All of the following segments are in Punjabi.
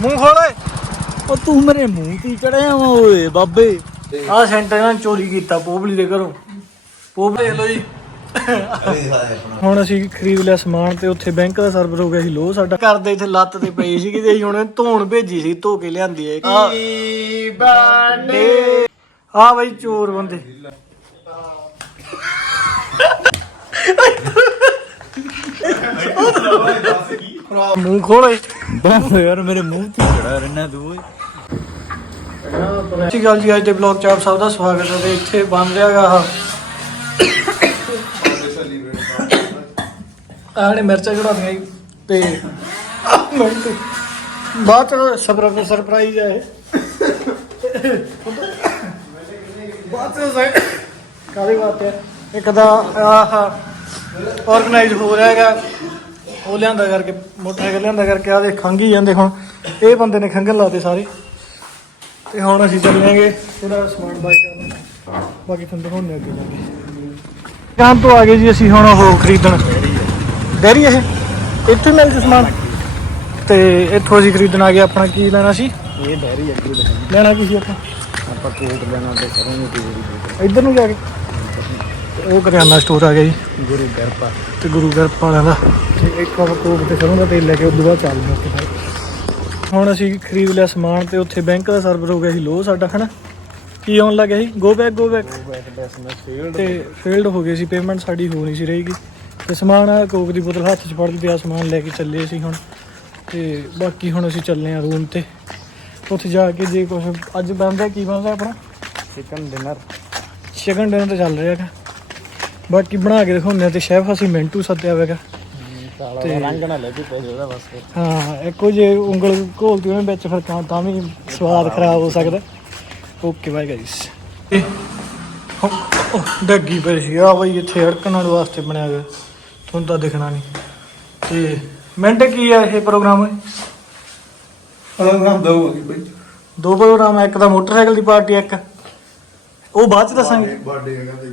ਮੂੰਹ ਖੋਲੇ ਉਹ ਤੂੰ ਮੇਰੇ ਮੂੰਹ ਤੇ ਚੜਿਆ ਵਾ ਓਏ ਬਾਬੇ। ਆਹ ਸੈਂਟਰ ਇਹਨਾਂ ਨੇ ਚੋਰੀ ਕੀਤਾ ਪੋਬਲੀ ਦੇ ਘਰੋਂ। ਪੋਬਲੀ ਲਓ ਜੀ। ਹੁਣ ਅਸੀਂ ਖਰੀਦ ਲਿਆ ਸਮਾਨ ਤੇ ਉੱਥੇ ਬੈਂਕ ਦਾ ਸਰਵਰ ਹੋ ਗਿਆ ਸੀ ਲੋ ਸਾਡਾ। ਘਰ ਦੇ ਇੱਥੇ ਲੱਤ ਤੇ ਪਈ ਸੀ ਕਿ ਅਸੀਂ ਹੁਣ ਧੋਣ ਭੇਜੀ ਸੀ ਧੋ ਕੇ ਲਿਆਂਦੀ ਬਰਥਡੇ ਆ। ਬਈ ਚੋਰ ਬੰਦੇ। ਮੂੰਹ ਖੋਲੇ ਬਸ ਯਾਰ ਮੇਰੇ ਮੂੰਹ ਤੇ ਚੜਾ ਰਹਿਣਾ ਤੂੰ ਓਏ। ਸਤਿ ਸ਼੍ਰੀ ਅਕਾਲ ਜੀ ਅੱਜ ਦੇ ਬਲੌਗ ਚ ਆਪ ਸਭ ਦਾ ਸਵਾਗਤ ਹੈ ਤੇ ਇੱਥੇ ਬਣ ਰਿਹਾਗਾ ਆਹ। ਆਹਨੇ ਮਿਰਚਾਂ ਚੜਾਉਂਦੀਆਂ ਜੀ ਤੇ ਮਿੰਟ। ਬਾਅਦ ਚ ਸਰਪ੍ਰਾਈਜ਼ ਸਰਪ੍ਰਾਈਜ਼ ਹੈ ਇਹ। ਬਾਅਦ ਚ ਕਾਲੀ ਬਾਤ ਹੈ? ਇੱਕ ਦਾ ਆਹ ਆਰਗੇਨਾਈਜ਼ ਹੋ ਰਿਹਾ ਹੈਗਾ। ਉਹ ਲਿਆਂਦਾ ਕਰਕੇ ਮੋਟਰਸਾਈਕਲ ਲਿਆਂਦਾ ਕਰਕੇ ਆ ਦੇ ਖੰਗੀ ਜਾਂਦੇ ਹੁਣ। ਇਹ ਬੰਦੇ ਨੇ ਖੰਗਣ ਲਾਤੇ ਸਾਰੇ। ਤੇ ਹੁਣ ਅਸੀਂ ਚੱਲਾਂਗੇ ਥੋੜਾ ਸਮਾਨ ਬਾਈ ਕਰਨ ਬਾਕੀ ਤੁਹਾਨੂੰ ਦਿਖਾਉਂਦੇ ਅੱਗੇ ਜਾ ਕੇ। ਕਾਂ ਤੋਂ ਆ ਗਏ ਜੀ ਅਸੀਂ ਹੁਣ ਉਹ ਖਰੀਦਣ। ਡੈਰੀ ਇਹ? ਇੱਥੇ ਮਿਲ ਜੂ ਸਮਾਨ? ਤੇ ਇੱਥੋਂ ਅਸੀਂ ਖਰੀਦਣ ਆ ਗਏ ਆਪਣਾ ਕੀ ਲੈਣਾ ਸੀ? ਇਹ ਡੈਰੀ ਅੱਗੇ ਲੈਣਾ ਕੀ ਸੀ ਆਪਾਂ? ਆਪਾਂ ਕੋਟ ਲੈਣਾ ਤੇ ਕਰੂੰਗੇ ਇੱਧਰ ਨੂੰ ਜਾ ਕੇ। ਉਹ ਕਰਿਆਨਾ ਸਟੋਰ ਆ ਗਿਆ ਜੀ। ਗੁਰੂ ਗਰਪਾ ਤੇ ਗੁਰੂ ਘਰ ਵਾਲਿਆਂ ਦਾ। ਤੇ ਇੱਕ ਆਪਾਂ ਕੋਕ ਤੇ ਸਰੋਂ ਦਾ ਤੇਲ ਲੈ ਕੇ ਉਦੋਂ ਬਾਅਦ ਚੱਲਦੇ ਹਾਂ ਉੱਥੇ। ਫਿਰ। ਹੁਣ ਅਸੀਂ ਖਰੀਦ ਲਿਆ ਸਮਾਨ ਤੇ ਉੱਥੇ ਬੈਂਕ ਦਾ ਸਰਵਰ ਹੋ ਗਿਆ ਸੀ ਲੋ ਸਾਡਾ ਹਨਾ? ਕੀ ਆਉਣ ਲੱਗਿਆ ਸੀ? ਗੋ ਬੈਕ ਗੋ ਬੈਕ ਤੇ ਫੇਲਡ ਹੋ ਗਈ ਸੀ ਪੇਮੈਂਟ ਸਾਡੀ ਹੋ ਨਹੀਂ ਸੀ ਰਹੇਗੀ। ਤੇ ਸਮਾਨ ਆ ਕੋਕ ਦੀ ਬੋਤਲ ਹੱਥ 'ਚ ਫੜ ਲਿਆ ਸਮਾਨ ਲੈ ਕੇ ਚੱਲੇ ਅਸੀਂ ਹੁਣ। ਤੇ ਬਾਕੀ ਹੁਣ ਅਸੀਂ ਚੱਲੇ ਆ ਰੂਮ ਤੇ। ਉੱਥੇ ਜਾ ਕੇ ਜੇ ਕੁਝ ਅੱਜ ਬਣਦਾ ਕੀ ਬਣਦਾ ਆਪਣਾ? ਚਿਕਨ ਡਿਨਰ ਚਿਕਨ ਡਿਨਰ ਤੇ ਚੱਲ ਰਿਹਾ ਹੈਗਾ। ਬਾਕੀ ਬਣਾ ਕੇ ਦਿਖਾਉਂਦੇ ਆ ਤੇ ਸ਼ੈਫ ਅਸੀਂ ਮਿੰਟੂ ਸੱਦਿਆ ਹੋਵੇਗਾ ਤੇ- ਰੰਗ ਨਾ ਲੈ ਕੇ ਪੈ ਉਹਦਾ ਬਸ। ਹਾਂ ਇੱਕੋ ਜੇ ਉਂਗਲ ਘੋਲਦੀ ਉਹਨੇ ਵਿੱਚ ਫਿਰ ਤਾਂ ਤਾਂ ਵੀ ਸਵਾਦ ਖਰਾਬ ਹੋ ਸਕਦਾ। ਓਕੇ ਬਾਈ ਗਾਇਸ ਡੱਗੀ ਪਈ ਸੀ। ਆ ਬਈ ਇੱਥੇ ਅੜਕਣ ਵਾਲੇ ਵਾਸਤੇ ਬਣਿਆ ਹੋਇਆ। ਤੁਹਾਨੂੰ ਤਾਂ ਦਿਖਣਾ ਨਹੀਂ। ਤੇ ਮਿੰਟ ਕੀ ਆ ਇਹ ਪ੍ਰੋਗਰਾਮ? ਪ੍ਰੋਗਰਾਮ ਦਊਗੀ ਬਈ। ਦੋ ਪ੍ਰੋਗਰਾਮ ਇੱਕ ਤਾਂ ਮੋਟਰਸਾਈਕਲ ਦੀ ਪਾਰਟੀ ਇੱਕ। ਉਹ ਬਾਅਦ ਚ ਦੱਸਾਂਗੇ। ਬਰਥਡੇ ਹੈਗਾ ਤੇ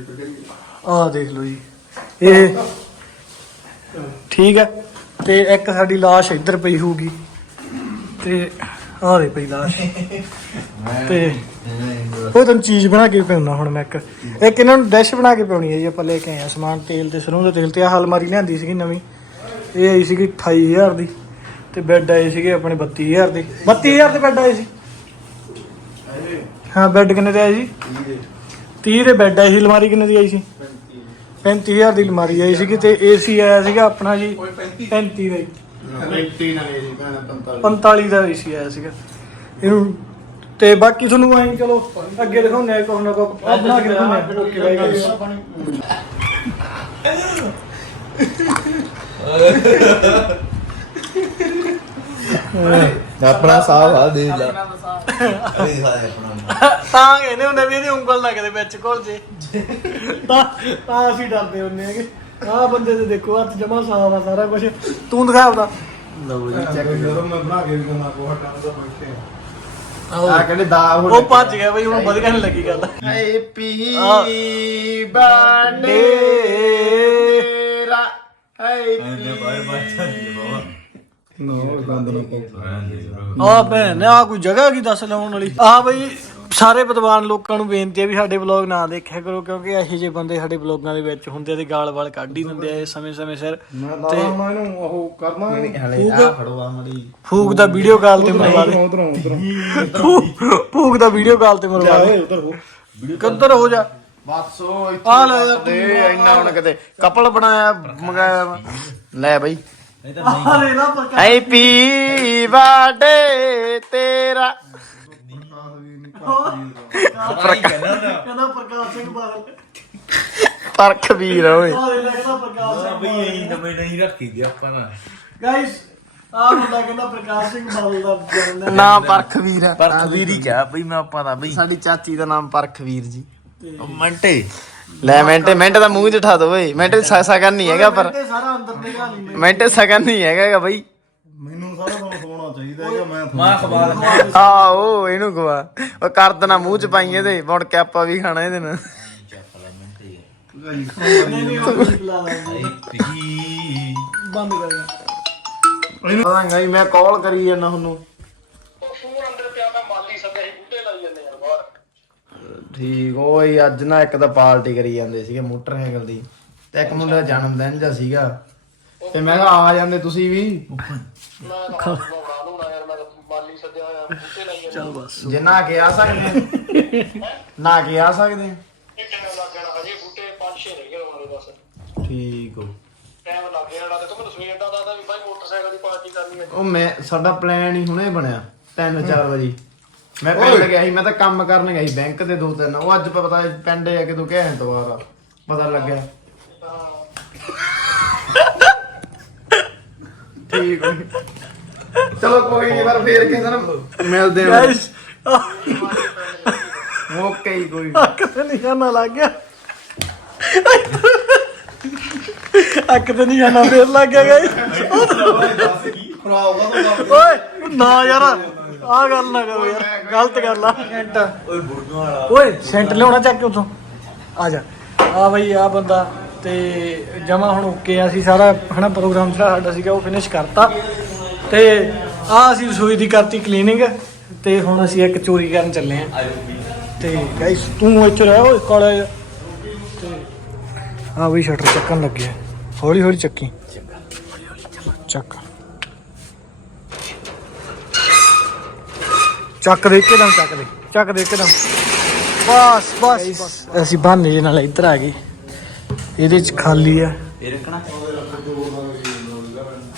ਆਹ ਦੇਖ ਲਓ ਜੀ। ਇਹ ਠੀਕ ਹੈ। ਤੇ ਇੱਕ ਸਾਡੀ ਲਾਸ਼ ਇੱਧਰ ਪਈ ਹੋਊਗੀ। ਤੇ ਆਹ ਦੇ ਪਈ ਲਾਸ਼। ਤੇ ਉਹ ਤੁਹਾਨੂੰ ਚੀਜ਼ ਬਣਾ ਕੇ ਪਿਉਣਾ ਹੁਣ ਮੈਂ ਇੱਕ। ਇੱਕ ਇਹਨਾਂ ਨੂੰ ਡੈਸ਼ ਬਣਾ ਕੇ ਪਿਉਣੀ ਹੈ ਜੀ, ਆਪਾਂ ਲੈ ਕੇ ਆਏ ਆ ਸਮਾਨ, ਤੇਲ ਤੇ ਸਰੋਂ ਦਾ ਤੇਲ ਤੇ। ਆਹ ਅਲਮਾਰੀ ਲਿਆਂਦੀ ਸੀਗੀ ਨਵੀਂ। ਇਹ ਆਈ ਸੀਗੀ 28000 ਦੀ। ਤੇ ਬੈੱਡ ਆਏ ਸੀਗੇ ਆਪਣੇ 32000 ਦੇ। 32000 ਦੇ ਬੈੱਡ ਆਏ ਸੀ। ਹਾਂ, ਬੈੱਡ ਕਿੰਨੇ ਦੇ ਆਏ ਜੀ? 30 ਦੇ ਬੈੱਡ ਆਏ ਸੀ, ਅਲਮਾਰੀ ਕਿੰਨੇ ਦੀ ਆਈ ਸੀ? 35000 ਦੀ ਅਲਮਾਰੀ ਆਈ ਸੀਗੀ ਤੇ ਏਸੀ ਆਇਆ ਸੀਗਾ ਆਪਣਾ ਜੀ 35 ਦਾ ਹੀ। 35 ਨਾਲ ਜੀ ਮੈਂ 45 45 ਦਾ ਏਸੀ ਆਇਆ ਸੀਗਾ। ਇਹਨੂੰ ਤੇ ਬਾਕੀ ਤੁਹਾਨੂੰ ਐਂ ਚਲੋ ਅੱਗੇ ਦਿਖਾਉਂਦੇ ਆ ਕੋਈ ਨਾ ਕੋਈ ਬਣਾ ਕੇ ਦਿਖਾਉਂਦੇ ਆ ਓਕੇ ਬਾਈ ਗਾਇਸ ਆਪਣਾ ਸਾਹ ਆ ਦੇ ਲੈ ਤਾਂ ਕਹਿੰਦੇ ਹੁੰਦੇ ਵੀ ਇਹਦੀ ਉਂਗਲ ਨਾ ਕਿਤੇ ਵਿੱਚ ਘੁਲ ਜੇ। ਤਾਂ ਤਾਂ ਅਸੀਂ ਡਰਦੇ ਹੁੰਦੇ ਹੈਗੇ। ਆਹ ਬੰਦੇ ਤੇ ਦੇਖੋ ਹੱਥ ਜਮਾ ਸਾਫ਼ ਆ ਸਾਰਾ ਕੁਝ ਤੂੰ ਦਿਖਾ ਆਪਦਾ। ਲਓ ਜੀ ਚੈੱਕ ਕਰੋ। ਮੈਂ ਬਣਾ ਕੇ ਵੀ ਕਰਨਾ ਕੋ ਹਟਾਉਂ ਦਾ ਬੈਠੇ ਆ ਕਹਿੰਦੇ ਦਾ ਉਹ ਭੱਜ ਗਿਆ ਬਈ ਹੁਣ ਵਧੀਆ ਨਹੀਂ ਲੱਗੀ ਗੱਲ। ਹੈਪੀ ਆ। ਬਰਥਡੇ ਨੋ ਗੰਦ ਨਾ ਪਾਓ। ਆ ਭੈਣ ਨੇ ਆ ਕੋਈ ਜਗ੍ਹਾ ਕੀ ਦੱਸ ਲਾਉਣ ਵਾਲੀ? ਆ ਬਈ ਸਾਰੇ ਵਿਦਵਾਨ ਲੋਕਾਂ ਨੂੰ ਬੇਨਤੀ ਹੈ ਵੀ ਸਾਡੇ ਬਲੌਗ ਨਾ ਦੇਖਿਆ ਕਰੋ ਕਿਉਂਕਿ ਇਹੋ ਜਿਹੇ ਬੰਦੇ ਸਾਡੇ ਬਲੌਗਾਂ ਦੇ ਵਿੱਚ ਹੁੰਦੇ ਆ ਤੇ ਗਾਲ ਵਾਲ ਕੱਢ ਹੀ ਦਿੰਦੇ ਆ ਇਹ ਸਮੇਂ ਸਮੇਂ ਸਿਰ। ਮੈਂ ਲਾਵਾਂ ਉਹ ਕਰਨਾ ਆ ਆ ਮੜੀ ਫੂਕ ਦਾ ਵੀਡੀਓ ਕਾਲ ਤੇ ਮਰਵਾ ਦੇ। ਉਧਰੋਂ ਉਧਰੋਂ ਫੂਕ- ਫੂਕ ਦਾ ਵੀਡੀਓ ਕਾਲ ਤੇ ਮਰਵਾ ਦੇ। ਉਧਰ ਹੋ। ਕਿੱਧਰ ਹੋ ਜਾ? ਬਾਕਸੋ ਆ ਲੈ ਯਾਰ ਤੇ ਇੰਨਾ ਹੁਣ ਕਿਤੇ ਕਪਲ ਬਣਾਇਆ ਮੰਗਾਇਆ ਵਾ। ਲੈ ਬਈ। ਆ ਲੈ ਨਾ ਪਰ ਹੈਪੀ ਬਰਥਡੇ ਤੇਰਾ। ਕਹਿੰਦਾ ਪ੍ਰਕਾਸ਼ ਸਿੰਘ ਬਾਦਲ। ਪਰਖ ਵੀਰ ਓਏ ਆ ਲੈ ਕਹਿੰਦਾ ਪ੍ਰਕਾਸ਼ ਸਿੰਘ ਬਈ ਇਹੀ ਨਵੇਂ ਨਹੀਂ ਰੱਖੀ ਦੀ ਆਪਾਂ ਨਾ ਗਾਇਸ ਆ ਮੁੰਡਾ ਕਹਿੰਦਾ ਪ੍ਰਕਾਸ਼ ਸਿੰਘ ਬਾਦਲ ਦਾ ਜਨਮ ਦਿਨ। ਨਾਮ ਪਰਖ ਵੀਰ ਆ। ਵੀਰ ਹੀ ਕਿਹਾ ਬਈ ਮੈਂ ਆਪਾਂ ਦਾ ਬਈ। ਸਾਡੀ ਚਾਚੀ ਦਾ ਨਾਮ ਪਰਖ ਵੀਰ ਜੀ। ਉਹ ਮੰਟੇ। ਲੈ ਮਿੰਟੇ ਮਿੰਟ ਦਾ ਮੂੰਹ ਚ ਉਠਾ ਦੋ ਓਏ ਮਿੰਟੇ ਸਗਨ ਨਹੀਂ ਹੈਗਾ ਪਰ। ਤੇ ਸਾਰਾ ਅੰਦਰ ਨਿਗਾਹ ਲਈ ਮੈਂ ਮਿੰਟੇ। ਸਗਨ ਨਹੀਂ ਹੈਗਾ ਗਾ ਬਈ। ਮੈਨੂੰ ਸਾਰਾ ਤੁਹਾਨੂੰ ਸੋਣਾ ਚਾਹੀਦਾ ਹੈਗਾ ਮੈਂ ਮਾਂ ਖਵਾਲ ਆਓ ਇਹਨੂੰ ਗਵਾ ਉਹ ਕਰ ਦੇਣਾ ਮੂੰਹ ਚ ਪਾਈ ਇਹਦੇ ਮੁੜ ਕੇ ਆਪਾਂ ਵੀ ਖਾਣਾ ਇਹਦੇ ਨਾਲ। ਬੰਦ ਕਰ ਪਤਾ ਨਹੀਂ ਮੈਂ ਕਾਲ ਕਰੀ ਜਾਂਦਾ ਤੁਹਾਨੂੰ। ਠੀਕ ਹੀ ਅੱਜ ਨਾ ਇੱਕ ਤਾਂ ਪਾਰਟੀ ਕਰੀ ਜਾਂਦੇ ਸੀਗੇ ਮੋਟਰਸਾਈਕਲ ਦੀ ਤੇ ਇੱਕ ਮੁੰਡੇ ਦਾ ਜਨਮ ਦਿਨ ਜਾਂ ਸੀਗਾ। ਤੇ ਮੈਂ ਕਿਹਾ ਆ ਜਾਂਦੇ ਤੁਸੀਂ ਵੀ? ਚੱਲ ਬਸ। ਜੇ ਨਾ ਕੇ ਆ ਸਕਦੇ। ਨਾ ਕੇ ਆ ਸਕਦੇ। ਠੀਕ ਹੋ। ਉਹ ਮੈਂ ਸਾਡਾ ਪਲਾਨ ਹੀ ਹੁਣੇ ਬਣਿਆ। 3-4 ਵਜੇ। ਮੈਂ ਪਿੰਡ ਗਿਆ ਸੀ ਮੈਂ ਤਾਂ ਕੰਮ ਕਰਨ ਗਿਆ ਸੀ ਬੈਂਕ ਦੇ ਦੋ ਤਿੰਨ। ਉਹ ਅੱਜ ਪਤਾ ਪਿੰਡ ਆ ਕੇ ਤੂੰ ਕਹਿ ਦੁਬਾਰਾ ਪਤਾ ਲੱਗਿਆ। ਠੀਕ ਹੋ ਚਲੋ ਕੋਈ ਨਹੀਂ ਪਰ ਫੇਰ ਕਿਸੇ ਨੂੰ ਮਿਲਦੇ ਹਾਂ ਗਾਇਸ ਓਕੇ ਹੀ ਕੋਈ ਅੱਖ ਤੇ ਨਿਸ਼ਾਨਾ ਲੱਗ ਗਿਆ। ਅੱਖ ਤੇ ਨਿਸ਼ਾਨਾ ਫੇਰ ਲੱਗ ਗਿਆ ਗਾਇਸ ਓਏ ਨਾ ਯਾਰ। ਆ ਗੱਲ ਨਾ ਕਰੋ ਯਾਰ ਗਲਤ ਗੱਲ ਆ। ਸੈਂਟ। ਓਏ ਬੁਰਗਾਂ ਵਾਲਾ ਓਏ ਸੈਂਟ ਲਿਆਉਣਾ ਚੱਕ ਕੇ ਉਥੋਂ। ਆ ਜਾ। ਆ ਬਈ ਆ ਬੰਦਾ ਤੇ ਜਮਾ ਹੁਣ ਓਕੇ ਆ ਅਸੀਂ ਸਾਰਾ ਹਨਾ ਪ੍ਰੋਗਰਾਮ ਜਿਹੜਾ ਸਾਡਾ ਸੀਗਾ ਉਹ ਫਿਨਿਸ਼ ਕਰਤਾ। ਤੇ ਆ ਅਸੀਂ ਰਸੋਈ ਦੀ ਕਰਤੀ ਕਲੀਨਿੰਗ ਤੇ ਹੁਣ ਅਸੀਂ ਇੱਕ ਚੋਰੀ ਕਰਨ ਚੱਲੇ ਆ। ਤੇ ਗਾਇਸ ਤੂੰ ਇੱਥੇ ਰਹਿ ਓਏ ਕਾਲਾ ਆ ਬਈ ਸ਼ਟਰ ਚੱਕਣ ਲੱਗਿਆ ਹੌਲੀ ਹੌਲੀ ਚੱਕੀ। ਚੱਕ। ਚੱਕ ਦੇ ਇੱਕਦਮ ਚੱਕ ਦੇ ਚੱਕ ਦੇ ਇੱਕਦਮ। ਬਸ ਬਸ ਬਸ। ਅਸੀਂ ਬਹਾਨੇ ਦੇ ਨਾਲ ਇੱਧਰ ਆ ਗਏ। ਇਹਦੇ ਚ ਖਾਲੀ ਆ। ਇਹ ਰੱਖਣਾ?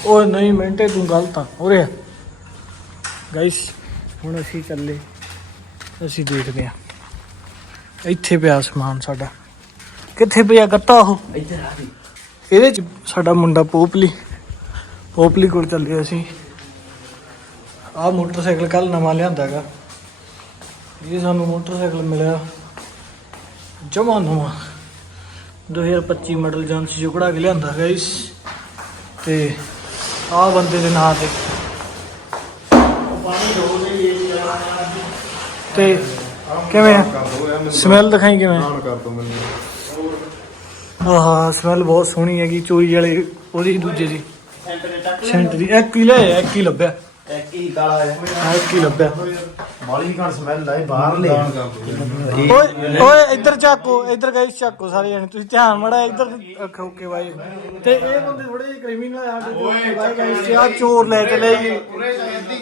ਉਹ ਨਹੀਂ ਮਿੰਟੇ ਤੂੰ ਗਲਤ ਆ। ਉਰੇ ਗਾਇਸ ਹੁਣ ਅਸੀਂ ਚੱਲੇ ਅਸੀਂ ਦੇਖਦੇ ਆ ਇੱਥੇ ਪਿਆ ਸਮਾਨ ਸਾਡਾ। ਕਿੱਥੇ ਪਿਆ ਗੱਤਾ ਉਹ? ਇੱਥੇ ਆ ਵੀ ਇਹਦੇ ਚ ਸਾਡਾ ਮੁੰਡਾ ਪੋਪਲੀ। ਪੋਪਲੀ ਕੋਲ ਚੱਲੇ ਅਸੀਂ। ਆਹ ਮੋਟਰਸਾਈਕਲ ਕੱਲ ਨਵਾਂ ਲਿਆਂਦਾ ਹੈਗਾ। ਇਹ ਸਾਨੂੰ ਮੋਟਰਸਾਈਕਲ ਮਿਲਿਆ। ਜਮਾ ਨਵਾਂ। 2025 ਮਾਡਲ ਏਜੰਸੀ ਚੋਂ ਕਢਾ ਕੇ ਲਿਆਂਦਾ ਗਾਇਸ ਤੇ ਆਹ ਬੰਦੇ ਦੇ ਨਾਂ ਤੇ। ਤੇ ਕਿਵੇਂ ਆ? ਸਮੈਲ ਦਿਖਾਈ ਕਿਵੇਂ? ਆ? ਆਨ ਕਰ ਦੋ ਮੈਨੂੰ। ਆਹ ਸਮੈਲ ਬਹੁਤ ਸੋਹਣੀ ਹੈਗੀ। ਚੋਰੀ ਵਾਲੇ ਉਹਦੀ ਦੂਜੇ ਦੀ। ਸੈਂਟ ਦੀ ਇੱਕ ਹੀ ਲਿਆ ਇੱਕ ਹੀ ਲੱਭਿਆ। ਹੀ ਕਾਲਾ ਇੱਕ ਹੀ ਲੱਭਿਆ। ਬਾਲੀ ਘਣ ਸਮੈਲ ਆਈ ਬਾਹਰ ਲੈ ਓਏ ਓਏ ਇੱਧਰ ਚੱਕੋ ਇੱਧਰ ਗਏ ਚੱਕੋ ਸਾਰੇ ਜਣੇ ਤੁਸੀਂ ਧਿਆਨ ਮੜਾ ਇੱਧਰ ਰੱਖੋ ਓਕੇ ਬਾਈ। ਤੇ ਇਹ ਬੰਦੇ ਥੋੜੇ ਜਿਹੇ ਕ੍ਰਿਮੀਨਲ ਆ ਸਾਡੇ ਬਾਈ ਗਾਇਸ ਆ ਚੋਰ ਲੈ ਚਲੇ ਜੀ।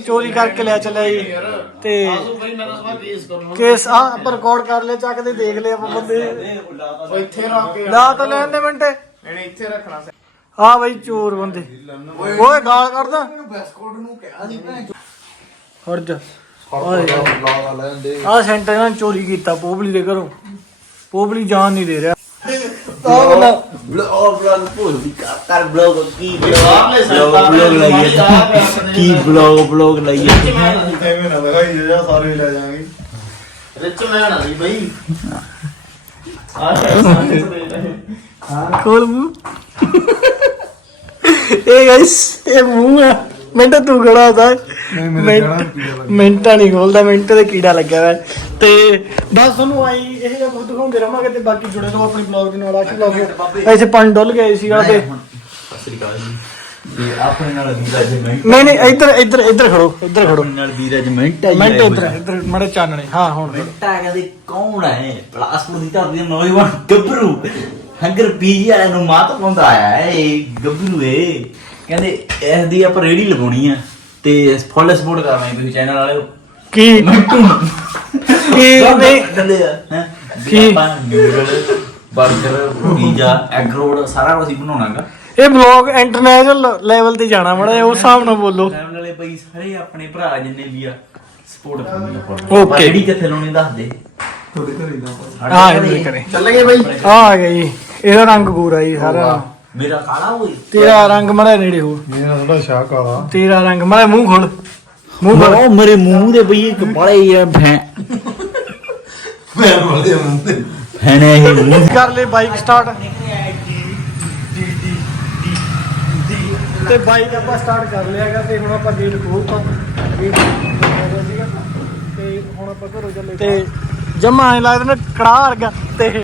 ਚੋਰੀ ਕਰਕੇ ਲੈ ਚਲੇ ਜੀ। ਤੇ ਕੇਸ ਆ ਆਪਾਂ ਰਿਕਾਰਡ ਕਰ ਲਿਆ ਚੱਕ ਦੇ ਦੇਖ ਲਿਆ ਆਪਾਂ ਬੰਦੇ। ਉਹ ਇੱਥੇ ਰੱਖ ਕੇ ਲਾ ਤਾਂ ਲੈਣ ਦੇ ਮਿੰਟੇ। ਇਹਨੇ ਇੱਥੇ ਰੱਖਣਾ ਸੀ। ਆ ਬਾਈ ਚੋਰ ਬੰਦੇ। ਓਏ ਗਾਲ ਕੱਢਦਾ। ਬੈਸਕੋਟ ਨੂੰ ਕਿਹਾ ਸੀ ਭੈਣ ਹਟ ਜਾ। ਲਾ ਲੈਣ ਦੇ ਆ ਸੈਂਟਰ ਇਹਨਾਂ ਨੇ ਚੋਰੀ ਕੀਤਾ ਪੋਪਲੀ ਦੇ ਘਰੋਂ। ਪੋਪਲੀ ਜਾਨ ਨਹੀਂ ਦੇ ਰਿਹਾ। ਆ ਬੰਦਾ ਬਲੌਗ ਬਲੌਗ ਭੁੱਲ ਦੀ ਕਰ ਕਰ ਬਲੌਗ ਕੀ ਬਲੌਗ ਬਲੌਗ ਲਈਏ ਕੀ ਬਲੌਗ ਬਲੌਗ ਲਈਏ ਐਵੇਂ ਨਾ ਲਗਾਈ ਜਾ ਸਾਰੇ ਲੈ ਜਾਾਂਗੇ ਰਿਚ ਮੈਨ ਆ ਜੀ ਬਈ ਖੋਲ ਮੂੰਹ। ਇਹ ਗਾਇਸ ਇਹ ਮੂੰਹ ਆ। ਮਿੰਟ ਤੂੰ ਖੜਾ ਦਾ ਨਹੀਂ ਮੇਰੇ ਜਣਾ ਕੀੜਾ ਲੱਗਾ ਮਿੰਟਾਂ ਨਹੀਂ ਖੋਲਦਾ ਮਿੰਟ ਤੇ ਕੀੜਾ ਲੱਗਿਆ ਹੋਇਆ ਤੇ ਬਸ ਤੁਹਾਨੂੰ ਆਈ ਇਹ ਜਿਹਾ ਕੁਝ ਦਿਖਾਉਂਦੇ ਰਵਾਂਗੇ ਤੇ ਬਾਕੀ ਜੁੜੇ ਰਹੋ ਆਪਣੀ ਬਲੌਗ ਦੇ ਨਾਲ ਆ ਕੇ ਬਲੌਗ ਐਸੇ ਪੰਜ ਡੁੱਲ ਗਏ ਸੀਗਾ ਤੇ ਸਤਿ ਸ੍ਰੀ ਅਕਾਲ ਜੀ। ਤੇ ਆਪਣੇ ਨਾਲ ਵੀਰਾ ਜਮੈਂਟ ਨਹੀਂ ਨਹੀਂ ਇੱਧਰ ਇੱਧਰ ਇੱਧਰ ਖੜੋ ਇੱਧਰ ਖੜੋ। ਆਪਣੇ ਨਾਲ ਵੀਰਾ ਜਮੈਂਟ ਹੈ ਮਿੰਟ ਇੱਧਰ ਇੱਧਰ ਮੜੇ ਚਾਨਣੇ। ਹਾਂ ਹੁਣ ਮਿੰਟਾ ਕਹਿੰਦੇ ਕੌਣ ਹੈ ਪਲਾਸਪੁਰ ਦੀ ਧਰਤੀ ਦਾ ਨੌਜਵਾਨ ਗੱਭਰੂ। ਹੰਗਰ ਪੀਜੀ ਵਾਲਿਆਂ ਨੂੰ ਮਾਤ ਪਾਉਂਦਾ ਆਇਆ ਹੈ ਇਹ ਗੱਭਰੂ ਏ ਕਹਿੰਦੇ ਇਸ ਦੀ ਆਪਾਂ ਰੇੜੀ ਲਗਾਉਣੀ ਆ ਤੇ ਫੁੱਲ ਸਪੋਰਟ ਕਰਨਾ ਤੁਸੀਂ ਚੈਨਲ ਵਾਲਿਓ ਕੀ? ਮਿੰਟੂ। ਕੀ ਨਹੀਂ ਆ ਹੈ? ਕੀ? ਆਪਾਂ ਨਿਊਡਲ 버ਗਰ ਪੀਜ਼ਾ ਐਗ ਰੋਲ ਸਾਰਾ ਕੁਝ ਹੀ ਬਣਾਉਣਾਗਾ। ਇਹ ਬਲੌਗ ਇੰਟਰਨੈਸ਼ਨਲ ਲੈਵਲ ਤੇ ਜਾਣਾ ਮੜਾ ਉਸ ਹਿਸਾਬ ਨਾਲ ਬੋਲੋ। ਚੈਨਲ ਵਾਲੇ ਬਈ ਸਾਰੇ ਆਪਣੇ ਭਰਾ ਜਿੰਨੇ ਵੀ ਆ ਸਪੋਰਟ ਕਰਨੀ ਆ Okay. ਰੇੜੀ ਕਿੱਥੇ ਲਾਉਣੀ ਦੱਸ ਦੇ। ਤੁਹਾਡੇ ਘਰੇ ਦਾ ਆ ਚੱਲ ਗਏ ਬਈ। ਆ ਆ ਗਿਆ ਜੀ। ਇਹਦਾ ਰੰਗ ਗੋਰਾ ਜੀ ਸਾਰਾ। ਮੇਰਾ ਕਾਲਾ ਹੋਈ ਤੇਰਾ ਰੰਗ ਮੜਾ ਨੇੜੇ ਹੋ ਮੇਰਾ ਥੋੜਾ ਸ਼ਾਹ ਕਾਲਾ। ਤੇਰਾ ਰੰਗ ਮੜਾ ਮੂੰਹ ਖੋਲ। ਮੂੰਹ ਖੋਲ। ਉਹ ਮੇਰੇ ਮੂੰਹ ਦੇ ਬਈ ਇੱਕ ਬੜੇ ਆ ਭੈਂ ਮੈਂ ਬੋਲਦੇ ਮੂੰਹ ਤੇ। ਭੈਣੇ ਇਹ ਮੂੰਹ ਕਰ ਲੈ ਬਾਈਕ ਸਟਾਰਟ ਤੇ ਬਾਈਕ ਆਪਾਂ ਸਟਾਰਟ ਕਰ ਲਿਆ ਹੈਗਾ ਤੇ ਹੁਣ ਆਪਾਂ ਗੇਟ ਖੋਲਤਾ ਤੇ ਹੁਣ ਆਪਾਂ ਘਰੋਂ ਚੱਲੇ। ਤੇ ਜਮਾ ਐ ਲੱਗਦਾ ਨਾ ਕੜਾਹ ਵਰਗਾ। ਤੇ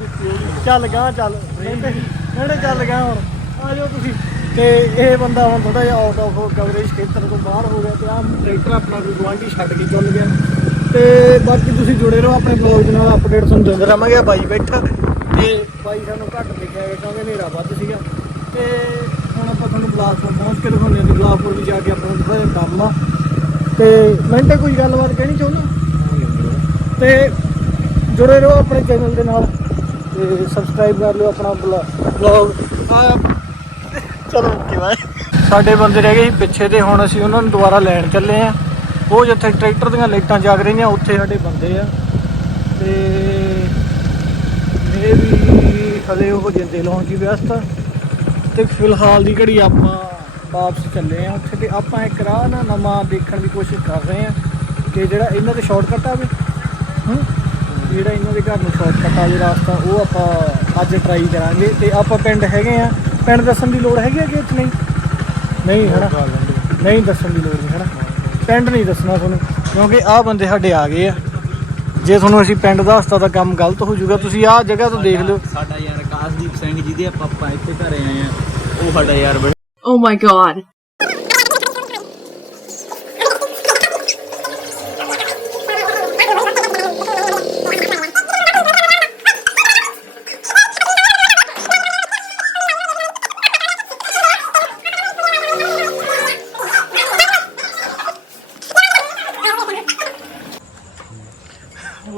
ਚੱਲ ਗਾ ਚੱਲ। ਨੇੜੇ ਚੱਲ ਗਾ ਹੁਣ। ਆ ਜਾਓ ਤੁਸੀਂ। ਤੇ ਇਹ ਬੰਦਾ ਹੁਣ ਥੋੜਾ ਜਿਹਾ ਆਊਟ ਆਫ ਕਵਰੇਜ ਖੇਤਰ ਤੋਂ ਬਾਹਰ ਹੋ ਗਿਆ ਤੇ ਆ ਟਰੈਕਟਰ ਆਪਣਾ ਕੋਈ ਗਵਾਂਢੀ ਛੱਡ ਕੇ ਚੱਲ ਗਿਆ। ਤੇ ਬਾਕੀ ਤੁਸੀਂ ਜੁੜੇ ਰਹੋ ਆਪਣੇ ਬਲੌਗ ਦੇ ਨਾਲ ਅਪਡੇਟ ਤੁਹਾਨੂੰ ਦਿੰਦੇ ਰਹਾਂਗੇ ਬਾਈ ਬੈਠਾ। ਤੇ ਬਾਈ ਸਾਨੂੰ ਘੱਟ ਦਿਖਿਆ ਕਿਉਂਕਿ ਹਨੇਰਾ ਵੱਧ ਸੀਗਾ। ਤੇ ਹੁਣ ਆਪਾਂ ਤੁਹਾਨੂੰ ਬਲਾਸਪੁਰ ਪਹੁੰਚ ਕੇ ਦਿਖਾਉਂਦੇ ਹਾਂ ਬਲਾਸਪੁਰ ਵੀ ਜਾ ਕੇ ਆਪਾਂ ਨੂੰ ਥੋੜਾ ਜਿਹਾ ਕੰਮ ਆ। ਤੇ ਮੈਂ ਤਾਂ ਕੋਈ ਗੱਲਬਾਤ ਕਹਿਣੀ ਚਾਹੁੰਦਾ? ਤੇ ਜੁੜੇ ਰਹੋ ਆਪਣੇ ਚੈਨਲ ਦੇ ਨਾਲ। ਤੇ ਸਬਸਕ੍ਰਾਈਬ ਕਰ ਲਿਓ ਆਪਣਾ ਬਲੌਗ ਚਲੋ ਬਾਏ ਸਾਡੇ ਬੰਦੇ ਰਹਿ ਗਏ ਸੀ ਪਿੱਛੇ ਤੇ ਹੁਣ ਅਸੀਂ ਉਹਨਾਂ ਨੂੰ ਦੁਬਾਰਾ ਲੈਣ ਚੱਲੇ ਆ। ਉਹ ਜਿੱਥੇ ਟਰੈਕਟਰ ਦੀਆਂ ਲਾਈਟਾਂ ਜਗ ਰਹੀਆਂ ਉੱਥੇ ਸਾਡੇ ਬੰਦੇ ਆ। ਤੇ ਇਹ ਵੀ ਹਲੇ ਉਹ ਜਿੰਦੇ ਲਾਉਣ ਦੀ ਵਿਅਸਤਾ ਤੇ ਫਿਲਹਾਲ ਦੀ ਘੜੀ ਆਪਾਂ ਵਾਪਸ ਚੱਲੇ ਆ ਉੱਥੇ ਤੇ ਆਪਾਂ ਇੱਕ ਰਾਹ ਨਾ ਨਵਾਂ ਦੇਖਣ ਦੀ ਕੋਸ਼ਿਸ਼ ਕਰ ਰਹੇ ਆ ਕਿ ਜਿਹੜਾ ਇਹਨਾਂ ਦੇ ਸ਼ਾਰਟਕਟ ਆਵੇ ਹੂੰ? ਜਿਹੜਾ ਇਹਨਾਂ ਦੇ ਘਰ ਨੂੰ ਸ਼ਾਰਟਕਟ ਆਵੇ ਰਸਤਾ ਉਹ ਆਪਾਂ ਅੱਜ ਟਰਾਈ ਕਰਾਂਗੇ ਤੇ ਆਪਾਂ ਪਿੰਡ ਹੈਗੇ ਆ। ਪਿੰਡ ਦੱਸਣ ਦੀ ਲੋੜ ਹੈਗੀ ਆ ਕਿ ਨਹੀਂ? ਨਹੀਂ ਹਨਾ? ਨਹੀਂ ਦੱਸਣ ਦੀ ਲੋੜ ਨਹੀਂ ਹਨਾ? ਪਿੰਡ ਨਹੀਂ ਦੱਸਣਾ ਤੁਹਾਨੂੰ ਕਿਉਂਕਿ ਆਹ ਬੰਦੇ ਸਾਡੇ ਆ ਗਏ ਆ। ਜੇ ਤੁਹਾਨੂੰ ਅਸੀਂ ਪਿੰਡ ਦੱਸਤਾ ਤਾਂ ਕੰਮ ਗਲਤ ਹੋ ਜਾਊਗਾ ਤੁਸੀਂ ਆਹ ਜਗ੍ਹਾ ਤੋਂ ਦੇਖ ਲਿਓ। ਸਾਡਾ ਯਾਰ ਕਾਸਦੀਪ ਸਿੰਘ ਜਿਹਦੇ ਆਪਾਂ ਆਪਾਂ ਇੱਥੇ ਘਰੇ ਆਏ ਆ ਉਹ ਸਾਡਾ ਯਾਰ ਬੜਾ Oh my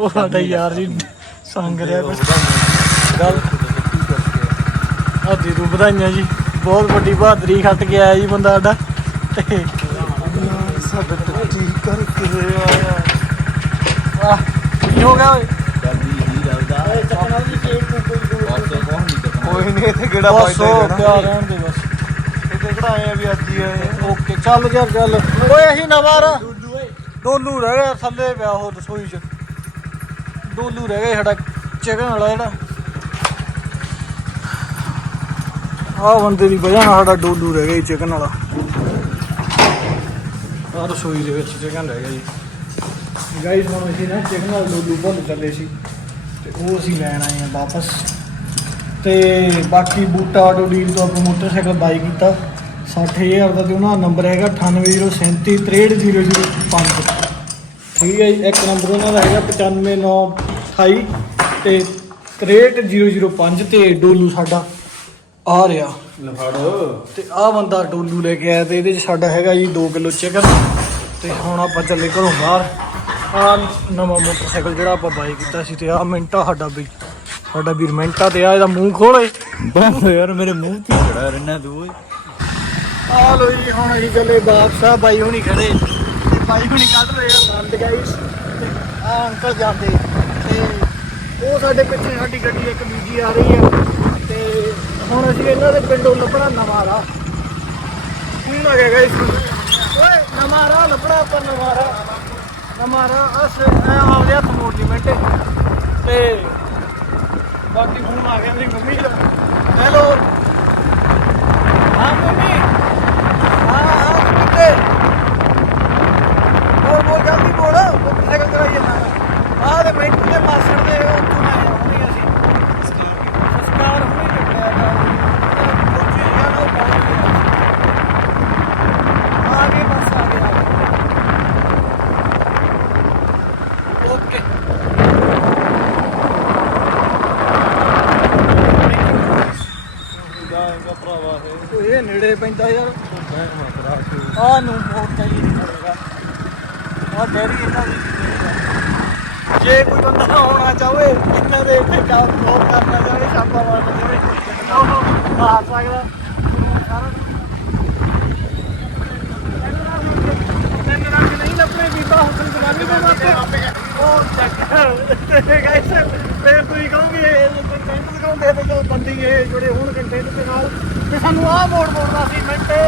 ਉਹ ਸਾਡਾ ਯਾਰ ਜੀ ਸੰਗ ਰਿਹਾ ਕੁਝ ਗੱਲ ਹਾਦੀ ਨੂੰ ਵਧਾਈਆਂ ਜੀ। ਬਹੁਤ ਵੱਡੀ ਬਹਾਦਰੀ ਖੱਟ ਕੇ ਆਇਆ ਜੀ ਬੰਦਾ ਸਾਡਾ। ਤੇ ਟੱਟੀ ਕਰਕੇ ਆਇਆ ਆਹ ਕੀ ਹੋ ਗਿਆ ਓਏ? ਕੋਈ ਨਹੀਂ ਚੱਕਣਾ ਕੋਈ ਨਹੀਂ ਇੱਥੇ ਕਿਹੜਾ ਬਸ ਫਾਇਦਾ ਉਹ ਹੈ ਪਿਆ ਰਹਿਣ ਦੇ ਬਸ। ਇੱਥੇ ਕਿਹੜਾ ਆਏ ਆ ਵੀ ਅੱਜ ਹੀ ਆਏ ਓਕੇ ਚੱਲ ਯਾਰ ਚੱਲ। ਓਏ ਅਸੀਂ ਨਵਾਂ ਡੋਲੂ ਰਹਿ ਗਿਆ ਥੱਲੇ ਪਿਆ ਉਹ ਰਸੋਈ 'ਚ। ਡੋਲੂ ਰਹਿ ਗਿਆ ਸਾਡਾ ਚਿਕਨ ਵਾਲਾ ਜਿਹੜਾ। ਆਹ ਬੰਦੇ ਦੀ ਵਜ੍ਹਾ ਨਾਲ ਸਾਡਾ ਡੋਲੂ ਰਹਿ ਗਿਆ ਚਿਕਨ ਵਾਲਾ। ਆਹ ਰਸੋਈ ਦੇ ਵਿੱਚ ਚਿਕਨ ਰਹਿ ਗਿਆ ਜੀ। ਗਾਈਸ ਹੁਣ ਅਸੀਂ ਨਾ ਚਿਕਨ ਵਾਲਾ ਡੋਲੂ ਭੁੱਲ ਚੱਲੇ ਸੀ ਤੇ ਉਹ ਅਸੀਂ ਲੈਣ ਆਏ ਆ ਵਾਪਸ। ਤੇ ਬਾਕੀ ਬੂਟਾ ਆਟੋ ਡੀਲ ਤੋਂ ਆਪਾਂ ਮੋਟਰਸਾਈਕਲ ਬਾਈ ਕੀਤਾ। 60000 ਦਾ ਤੇ ਉਹਨਾਂ ਦਾ ਨੰਬਰ ਹੈਗਾ 9807363005 ਠੀਕ ਹੈ ਜੀ, ਇੱਕ ਨੰਬਰ ਉਹਨਾਂ ਦਾ ਹੈਗਾ 95928 ਤੇ 63005 ਤੇ ਡੋਲੂ ਸਾਡਾ ਆ ਰਿਹਾ। ਲਫੜ ਤੇ ਆਹ ਬੰਦਾ ਡੋਲੂ ਲੈ ਕੇ ਆਇਆ ਤੇ ਇਹਦੇ ਚ ਸਾਡਾ ਹੈਗਾ ਜੀ 2 ਕਿਲੋ ਚਿਕਨ। ਤੇ ਹੁਣ ਆਪਾਂ ਚੱਲੇ ਘਰੋਂ ਬਾਹਰ। ਆ ਨਵਾਂ ਮੋਟਰਸਾਈਕਲ ਜਿਹੜਾ ਆਪਾਂ ਬਾਈ ਕੀਤਾ ਸੀ ਤੇ ਆ ਮਿੰਟਾ ਸਾਡਾ ਵੀ। ਸਾਡਾ ਵੀਰ ਮਿੰਟਾ ਤੇ ਆ ਇਹਦਾ ਮੂੰਹ ਖੋਲੇ ਬਸ ਯਾਰ ਮੇਰੇ ਮੂੰਹ ਤੇ ਖੜਾ ਰਹਿਣਾ ਤੂੰ ਓਏ। ਆ ਲੋ ਜੀ ਹੁਣ ਅਸੀਂ ਚੱਲੇ ਵਾਪਸ ਆ ਬਾਈ ਹੁਣੀ ਖੜੇ। ਤੇ ਬਾਈ ਹੁਣੀ ਕੱਢ ਰਹੇ ਆ ਦੰਦ ਗਾਈਸ ਆ ਅੰਕਲ ਜਾਂਦੇ। ਤੇ ਉਹ ਸਾਡੇ ਪਿੱਛੇ ਸਾਡੀ ਗੱਡੀ ਇੱਕ ਦੂਜੀ ਆ ਰਹੀ ਹੈ ਤੇ ਹੁਣ ਅਸੀਂ ਇਹਨਾਂ ਦੇ ਪਿੰਡੋਂ ਲੱਭਣਾ ਨਵਾਂ ਰਾਹ ਹੁਣ ਆ ਓਏ ਨਵਾਂ ਰਾਹ ਲੱਭਣਾ ਆਪਾਂ ਨਵਾਂ ਰਾਹ ਨਵਾਂ ਰਾਹ ਅਸ ਆਉਂਦੇ ਹੱਥ ਮੋੜ ਦੀ ਮਿੰਟ। ਤੇ ਬਾਕੀ ਫੋਨ ਆ ਗਿਆ ਮੇਰੀ ਮੰਮੀ ਦਾ। ਹੈਲੋ ਹਾਂ ਮੰਮੀ ਹਾਂ ਹਾਂ ਕਿੱਥੇ ਬੋਲ ਬੋਲ ਜਲਦੀ ਬੋਲ ਮੋਟਰਸਾਈਕਲ ਚਲਾਈਏ ਨਾ ਆਹ ਤੇ ਮਿੰਟ ਤੇ ਮਾਸੜ ਦੇ ਉੱਥੋਂ ਆਏ ਹੁਣੀ ਅਸੀਂ ਸੰਸਕਾਰ ਹੁਣੀ ਕੱਟਿਆ ਗਾ ਪੁੱਛੀ ਗਿਆ ਨਾ ਉਹ ਪਹੁੰਚ ਗਿਆ ਆ ਗਏ ਬਸ ਆ ਗਏ ਆ ਗਏ ਓਕੇ ਇਹ ਨੇੜੇ ਪੈਂਦਾ ਯਾਰ ਆ ਨੂੰ ਬਹੁਤ ਚਾਹੀਦੀ ਹੋਵੇਗਾ ਆ ਡੈਰੀ ਇਹਨਾਂ ਦੀ ਜੇ ਕੋਈ ਬੰਦਾ ਆਉਣਾ ਚਾਹਵੇ ਇਹਨਾਂ ਦੇ ਇੱਥੇ ਕੰਮ ਬਹੁਤ ਕਰਨਾ ਚਾਹੇ ਛਾਪਾ ਮਾਰਨਾ ਚਾਹਵੇ ਉਹ ਆ ਸਕਦਾ। ਸਾਰਾ ਤਿੰਨ ਰੰਗ ਨਹੀਂ ਲੱਭਣੇ ਬੀਬਾ ਹੁਸਨ ਜਵਾਨੀ ਦੇ ਵਾਸਤੇ ਉਹ ਚੱਕ। ਗਾਇਸ, ਫੇਰ ਤੁਸੀਂ ਕਹੋਗੇ, ਇਹ ਕੰਟੈਂਟ ਦਿਖਾਉਂਦੇ, ਤੇ ਜੋ ਬੰਦੀ ਇਹ ਜੁੜੇ ਹੁਣ ਕੰਟੈਂਟ ਦੇ ਨਾਲ, ਤੇ ਸਾਨੂੰ ਆਹ ਮੋੜ ਮੋੜਨਾ ਸੀ ਮਿੰਟੇ।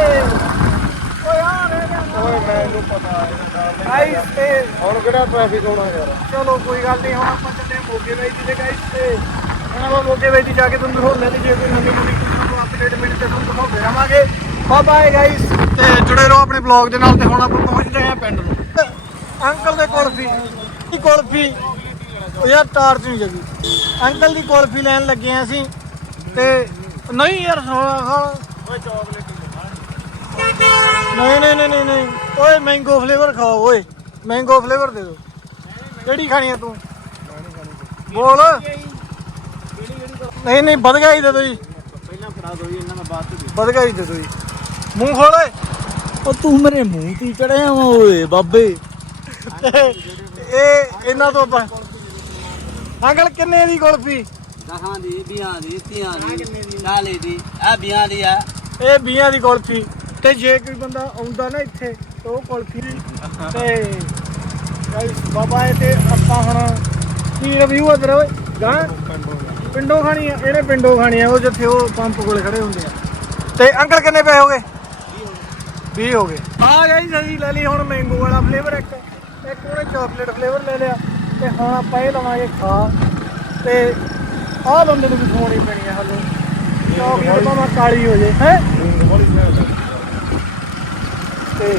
ਓਏ ਮੈਨੂੰ ਪਤਾ ਹੈ ਗਾਇਸ ਤੇ ਹੁਣ ਕਿਹੜਾ ਟ੍ਰੈਫਿਕ ਹੋਣਾ ਯਾਰ? ਚਲੋ ਕੋਈ ਗੱਲ ਨਹੀਂ ਹੁਣ ਆਪਾਂ ਚੱਲੇ ਹਾਂ ਮੋਗੇ ਬਾਈ ਜੀ ਦੇ ਗਾਇਸ ਤੇ। ਹੁਣ ਆਪਾਂ ਮੋਗੇ ਬਾਈ ਜੀ ਜਾ ਕੇ ਤੁਹਾਨੂੰ ਦਿਖਾਉਂਦੇ ਹਾਂ ਤੇ ਜੇ ਕੋਈ ਨਵੀਂ ਨਵੀਂ ਕੋਈ ਤੁਹਾਨੂੰ ਅਪਡੇਟ ਮਿਲੇ ਤੇ ਤੁਹਾਨੂੰ ਦਿਖਾਉਂਦੇ ਰਹਾਂਗੇ। ਬਾਏ ਬਾਏ ਗਾਇਸ ਤੇ ਜੁੜੇ ਰਹੋ ਆਪਣੇ ਬਲੌਗ ਦੇ ਨਾਲ ਤੇ ਹੁਣ ਆਪਾਂ ਪਹੁੰਚਦੇ ਹਾਂ ਪਿੰਡ ਨੂੰ। ਅੰਕਲ ਦੇ ਕੁਲਫੀ ਦੀ ਕੁਲਫੀ ਉਹ ਯਾਰ ਤਾਰ ਚ ਨਹੀਂ ਜਗੀ। ਅੰਕਲ ਦੀ ਕੁਲਫੀ ਲੈਣ ਲੱਗੇ ਆ ਅਸੀਂ। ਤੇ ਨਹੀਂ ਯਾਰ ਓਏ ਚਾਕਲੇਟ ਨਹੀਂ ਨਹੀਂ ਨਹੀਂ ਨਹੀਂ ਓਏ ਮੈਂਗੋ ਫਲੇਵਰ ਖਾਓ ਓਏ। ਮੈਂਗੋ ਫਲੇਵਰ ਦੇ ਦਿਓ। ਕਿਹੜੀ ਖਾਣੀ ਆ ਤੂੰ? ਬੋਲ। ਨਹੀਂ ਨਹੀਂ ਗਿਆ ਹੀ ਦੇ ਦੋ ਜੀ ਪਹਿਲਾਂ ਫੜਾ ਦੋ ਜੀ ਇਹਨਾਂ ਮੈਂ ਬਾਅਦ ਚ ਗਿਆ ਹੀ ਦੇ ਦੋ ਜੀ ਮੂੰਹ ਖੋਲ ਓਏ। ਉਹ ਤੂੰ ਮੇਰੇ ਮੂੰਹ ਤੇ ਚੜਿਆ ਵਾ ਓਏ ਬਾਬੇ। ਇਹ ਇਹਨਾਂ ਤੋਂ ਆਪਾਂ ਅੰਕਲ ਕਿੰਨੇ ਦੀ ਕੁਲਫੀ? ਦਹਾਂ ਦੀ ਵੀਹਾਂ ਦੀ ਤੀਆਂ ਦੀ ਚਾਲੀ ਦੀ। ਆ ਵੀਹਾਂ ਦੀ ਆ। ਇਹ 20 ਦੀ ਕੁਲਫੀ। ਤੇ ਜੇ ਕੋਈ ਬੰਦਾ ਆਉਂਦਾ ਨਾ ਇੱਥੇ ਤੇ ਉਹ ਕੁਲਫੀ ਤੇ ਗਾਇਸ ਬਾਬਾ ਇਹ ਤੇ ਆਪਾਂ ਹੁਣ ਕੀ ਰਿਵਿਊ ਅਦਰ ਓਏ? ਗਾਂ? ਪਿੰਡੋਂ ਖਾਣੀ ਆ ਇਹਨੇ ਪਿੰਡੋਂ ਖਾਣੀ ਆ ਉਹ ਜਿੱਥੇ ਉਹ ਪੰਪ ਕੋਲੇ ਖੜੇ ਹੁੰਦੇ ਆ। ਤੇ ਅੰਕਲ ਕਿੰਨੇ ਪੈਸੇ ਹੋ ਗਏ? 20 ਹੋ ਗਏ। ਆ ਗਈ ਅਸੀਂ ਲੈ ਲਈ ਹੁਣ ਮੈਂਗੋ ਵਾਲਾ ਫਲੇਵਰ ਇੱਕ। ਇੱਕ ਉਹਨੇ ਚਾਕਲੇਟ ਫਲੇਵਰ ਲੈ ਲਿਆ। ਤੇ ਹੁਣ ਆਪਾਂ ਇਹ ਲਵਾਂਗੇ ਖਾ। ਤੇ ਆਹ ਬੰਦੇ ਨੂੰ ਵੀ ਖਵਾਉਣੀ ਪੈਣੀ ਆ ਹਲੋ ਚਾਕਲੇਟ ਭਾਵੇਂ ਕਾਲੀ ਹੋ ਜੇ। ਹੈ? ਤੇ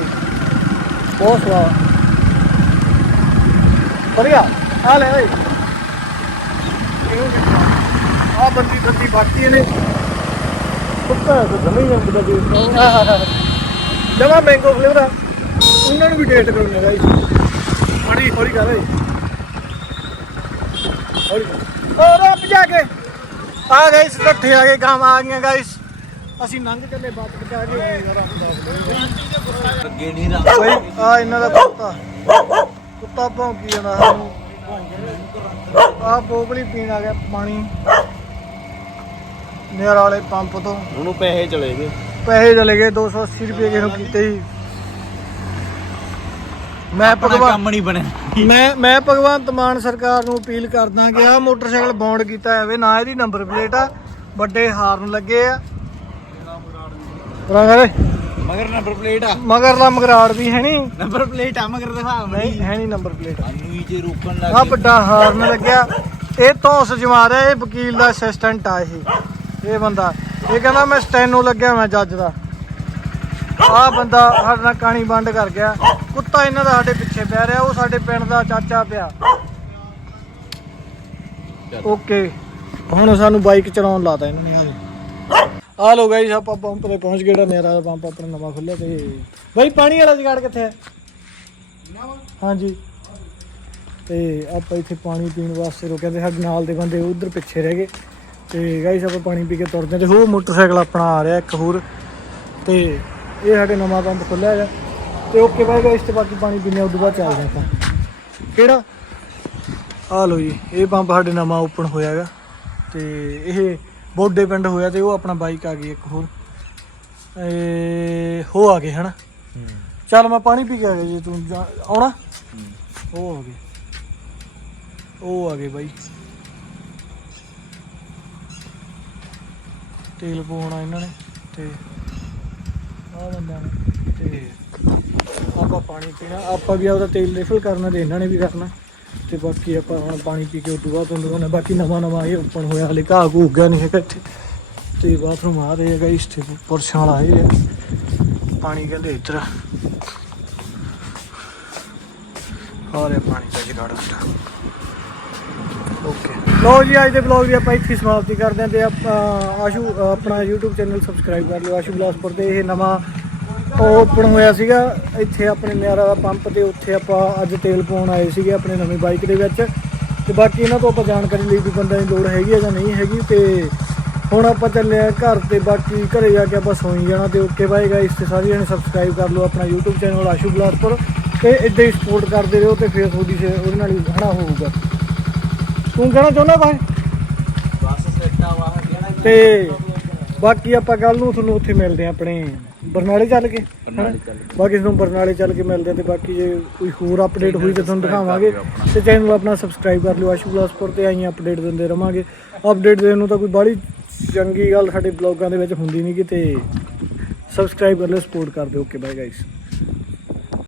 ਬਹੁਤ ਸਵਾਦ। ਵਧੀਆ। ਆ ਲੈ ਓਏ ਆ ਬੰਦੀ ਬੰਦੀ ਬਾਕੀ ਇਹਨੇ। ਕੁੱਤਾ ਤਾਂ ਜਮੇ ਹੀ ਅੰਦਰ ਦਾ ਜਮਾ ਮੈਂਗੋ ਫਲੇਵਰ ਆ। ਉਹਨਾਂ ਨੂੰ ਵੀ ਡੇਟ ਕਰਨਾ ਗਾਈਸ ਬੜੀ ਹੌਲੀ ਕਰ ਓਏ ਹੌਲੀ ਹੋਰ ਆਪ ਜਾ ਕੇ। ਆ ਗਾਈਸ ਇਕੱਠੇ ਆ ਗਏ, ਗਾਵਾਂ ਆ ਗਈਆਂ ਗਾਈਸ ਅਸੀਂ ਲੰਘ ਚੱਲੇ ਬੱਤ ਬਚਾ ਕੇ ਅੱਗੇ ਨਹੀਂ ਰਾ ਬਈ ਆ ਇਹਨਾਂ ਦਾ ਕੁੱਤਾ। ਕੁੱਤਾ ਭੌਂਕੀ ਜਾਂਦਾ ਸਾਨੂੰ। ਆ ਬੋਬਲੀ ਪੀਣ ਆ ਗਿਆ ਪਾਣੀ। ਨੇਰ ਵਾਲੇ ਪੰਪ ਤੋਂ। ਉਹਨੂੰ ਪੈਸੇ ਚਲੇ ਗਏ। ਪੈਸੇ ਚਲੇ ਗਏ 280 ਰੁਪਏ ਕਿਹਨੂੰ ਕੀਤੇ ਸੀ। ਮੈਂ ਭਗਵਾਨ ਕੰਮ ਨਹੀਂ ਬਣਿਆ। ਮੈਂ ਮੈਂ ਭਗਵੰਤ ਮਾਨ ਸਰਕਾਰ ਨੂੰ ਅਪੀਲ ਕਰਦਾ ਕਿ ਆਹ ਮੋਟਰਸਾਈਕਲ ਬੌਂਡ ਕੀਤਾ ਜਾਵੇ ਨਾ ਇਹਦੀ ਨੰਬਰ ਪਲੇਟ ਆ ਵੱਡੇ ਹਾਰਨ ਲੱਗੇ ਆ। ਰੰਗਰੇ ਮਗਰ ਨੰਬਰ ਪਲੇਟ ਆ। ਮਗਰ ਦਾ ਮਗਰਾੜ ਵੀ ਹੈ ਨਹੀਂ ਨੰਬਰ ਪਲੇਟ ਆ ਮਗਰ ਦਿਖਾ ਨਹੀਂ ਹੈ ਨਹੀਂ ਨੰਬਰ ਪਲੇਟ ਅਨੂਈ ਜੇ ਰੋਕਣ ਲੱਗ ਆ ਵੱਡਾ ਹਾਰਨ ਲੱਗਿਆ। ਇਹ ਧੌਂਸ ਜਮਾ ਰਿਹਾ ਇਹ ਵਕੀਲ ਦਾ ਅਸਿਸਟੈਂਟ ਆ ਇਹ। ਇਹ ਬੰਦਾ। ਇਹ ਕਹਿੰਦਾ ਮੈਂ ਸਟੈਨੋ ਲੱਗਿਆ ਮੈਂ ਜੱਜ ਦਾ। ਆ ਬੰਦਾ ਸਾਡੇ ਨਾਲ ਕਾਣੀ ਬੰਦ ਕਰ ਗਿਆ। ਕੁੱਤਾ ਇਹਨਾਂ ਦਾ ਸਾਡੇ ਪਿੱਛੇ ਪੈ ਰਿਹਾ ਉਹ ਸਾਡੇ ਪਿੰਡ ਦਾ ਚਾਚਾ ਪਿਆ। ਓਕੇ ਹੁਣ ਸਾਨੂੰ ਬਾਈਕ ਚਲਾਉਣ ਲਾਤਾ ਇਹਨਾਂ ਨੇ ਆ ਆ ਲੋ ਗਾਈਸ ਆਪਾਂ ਪੰਪ ਤੇ ਪਹੁੰਚ ਗਏ ਜਿਹੜਾ ਮੇਰਾ ਪੰਪ ਆਪਣਾ ਨਵਾਂ ਖੁੱਲਿਆ ਤੇ ਬਾਈ ਪਾਣੀ ਵਾਲਾ ਜਗਾੜ ਕਿੱਥੇ ਹੈ? ਹਾਂਜੀ। ਤੇ ਆਪਾਂ ਇੱਥੇ ਪਾਣੀ ਪੀਣ ਵਾਸਤੇ ਰੁਕਿਆ ਤੇ ਸਾਡੇ ਨਾਲ ਦੇ ਬੰਦੇ ਉਧਰ ਪਿੱਛੇ ਰਹਿ ਗਏ। ਤੇ ਗਾਈਸ ਆਪਾਂ ਪਾਣੀ ਪੀ ਕੇ ਤੁਰਦੇ ਤੇ ਹੋਰ ਮੋਟਰਸਾਈਕਲ ਆਪਣਾ ਆ ਰਿਹਾ ਇੱਕ ਹੋਰ। ਤੇ ਇਹ ਸਾਡੇ ਨਵਾਂ ਪੰਪ ਖੁੱਲਿਆ ਹੈਗਾ। ਤੇ ਓਕੇ ਬਾਈ ਗਾਈਸ ਤੇ ਬਾਕੀ ਪਾਣੀ ਪੀਣੇ ਉਦੋਂ ਬਾਅਦ ਚੱਲਦੇ ਆਪਾਂ। ਕਿਹੜਾ? ਆ ਲੋ ਜੀ, ਇਹ ਪੰਪ ਸਾਡੇ ਨਵਾਂ ਓਪਨ ਹੋਇਆ ਹੈਗਾ। ਤੇ ਇਹ ਬੋਡੇ ਪਿੰਡ ਹੋਇਆ ਤੇ ਉਹ ਆਪਣਾ ਬਾਈਕ ਆ ਗਈ ਇੱਕ ਹੋਰ। ਇਹ ਹੋ ਆ ਗਏ, ਹਨਾ? ਚੱਲ ਮੈਂ ਪਾਣੀ ਪੀ ਕੇ ਆ ਗਿਆ ਜੇ ਤੂੰ ਜਾ- ਆਉਣਾ? ਉਹ ਆ ਗਏ। ਉਹ ਆ ਗਏ ਬਾਈ। ਤੇਲ ਪਾਉਣਾ ਇਹਨਾਂ ਨੇ ਤੇ ਆ ਬੰਦਿਆਂ ਨੇ ਤੇ ਆਪਾਂ ਪਾਣੀ ਪੀਣਾ। ਆਪਾਂ ਵੀ ਆਪਦਾ ਤੇਲ ਰਿਫਿਲ ਕਰਨਾ ਤੇ ਇਹਨਾਂ ਨੇ ਵੀ ਕਰਨਾ। ਤੇ ਬਾਕੀ ਆਪਾਂ ਹੁਣ ਪਾਣੀ ਪੀ ਕੇ ਉਦੋਂ ਬਾਅਦ ਤੁਹਾਨੂੰ ਦਿਖਾਉਣਾ ਬਾਕੀ ਨਵਾਂ ਨਵਾਂ ਇਹ ਓਪਨ ਹੋਇਆ, ਹਲੇ ਘਾਹ ਘੂ ਉੱਗਿਆ ਨਹੀਂ ਹੈਗਾ ਇੱਥੇ। ਤੇ ਬਾਥਰੂਮ ਆ ਰਹੇ ਹੈਗਾ ਇਸ ਤੇ, ਪੁਰਸ਼ਾਂ ਵਾਲਾ ਇਹ ਪਾਣੀ ਕਹਿੰਦੇ ਇੱਧਰ ਆ। ਆ ਪਾਣੀ ਦਾ ਜਗਾੜ ਸਾਡਾ। ਓਕੇ ਲੋ ਜੀ, ਅੱਜ ਦੇ ਵਲੌਗ ਦੀ ਆਪਾਂ ਇੱਥੇ ਸਮਾਪਤੀ ਕਰਦੇ ਹਾਂ ਤੇ ਆਪਾਂ ਆਸ਼ੂ, ਆਪਣਾ YouTube ਚੈਨਲ ਸਬਸਕ੍ਰਾਈਬ ਕਰ ਲਿਓ, ਆਸ਼ੂ ਬਲਾਸਪੁਰ ਤੇ ਇਹ ਨਵਾਂ ਓਪਨ ਹੋਇਆ ਸੀਗਾ ਇੱਥੇ ਆਪਣੇ ਨਿਆਰਾ ਦਾ ਪੰਪ ਤੇ ਉੱਥੇ ਆਪਾਂ ਅੱਜ ਤੇਲ ਪਾਉਣ ਆਏ ਸੀਗੇ ਆਪਣੇ ਨਵੀਂ ਬਾਈਕ ਦੇ ਵਿੱਚ। ਤੇ ਬਾਕੀ ਇਹਨਾਂ ਤੋਂ ਆਪਾਂ ਜਾਣਕਾਰੀ ਲਈ ਵੀ ਬੰਦਾ ਦੀ ਲੋੜ ਹੈਗੀ ਹੈ ਜਾਂ ਨਹੀਂ ਹੈਗੀ ਤੇ ਹੁਣ ਆਪਾਂ ਚੱਲੇ ਆ ਘਰ ਤੇ ਬਾਕੀ ਘਰੇ ਜਾ ਕੇ ਆਪਾਂ ਸੌਂ ਜਾਣਾ ਤੇ ਓਕੇ ਬਾਏ ਗਾਇਸ ਤੇ ਸਾਰੇ ਜਣੇ ਸਬਸਕ੍ਰਾਈਬ ਕਰ ਲਓ ਆਪਣਾ YouTube ਚੈਨਲ ਆਸ਼ੂ ਬਲਾਸਪੁਰ ਤੇ ਇਦਾਂ ਹੀ ਸਪੋਰਟ ਕਰਦੇ ਰਹੋ ਤੇ ਫਿਰ ਤੁਹਾਡੀ ਉਹਦੇ ਨਾਲ ਹੀ ਹਨਾ ਹੋਊਗਾ। ਤੂੰ ਕਹਿਣਾ ਚਾਹੁੰਦਾ ਭਾਈ ਤੇ ਬਾਕੀ ਆਪਾਂ ਕੱਲ ਨੂੰ ਤੁਹਾਨੂੰ ਉੱਥੇ ਮਿਲਦੇ ਆ ਆਪਣੇ। ਬਰਨਾਲੇ ਚੱਲ ਕੇ ਹਨਾ? ਬਾਕੀ ਤੁਹਾਨੂੰ ਬਰਨਾਲੇ ਚੱਲ ਕੇ ਮਿਲਦੇ ਆ ਤੇ ਬਾਕੀ ਜੇ ਕੋਈ ਹੋਰ ਅਪਡੇਟ ਹੋਈ ਤਾਂ ਤੁਹਾਨੂੰ ਦਿਖਾਵਾਂਗੇ। ਤੇ ਚੈਨਲ ਆਪਣਾ ਸਬਸਕ੍ਰਾਈਬ ਕਰ ਲਿਓ ਆਸ਼ੂ ਬਲਾਸਪੁਰ ਤੇ ਆਈਆਂ ਅਪਡੇਟ ਦਿੰਦੇ ਰਵਾਂਗੇ। ਅਪਡੇਟ ਦੇਣ ਨੂੰ ਤਾਂ ਕੋਈ ਬਾਹਲੀ ਚੰਗੀ ਗੱਲ ਸਾਡੇ ਬਲੌਗਾਂ ਦੇ ਵਿੱਚ ਹੁੰਦੀ ਨਹੀਂ ਕਿ ਤੇ ਸਬਸਕ੍ਰਾਈਬ ਕਰ ਲਿਓ ਸਪੋਰਟ ਕਰ ਦਿਓ। Okay bye guys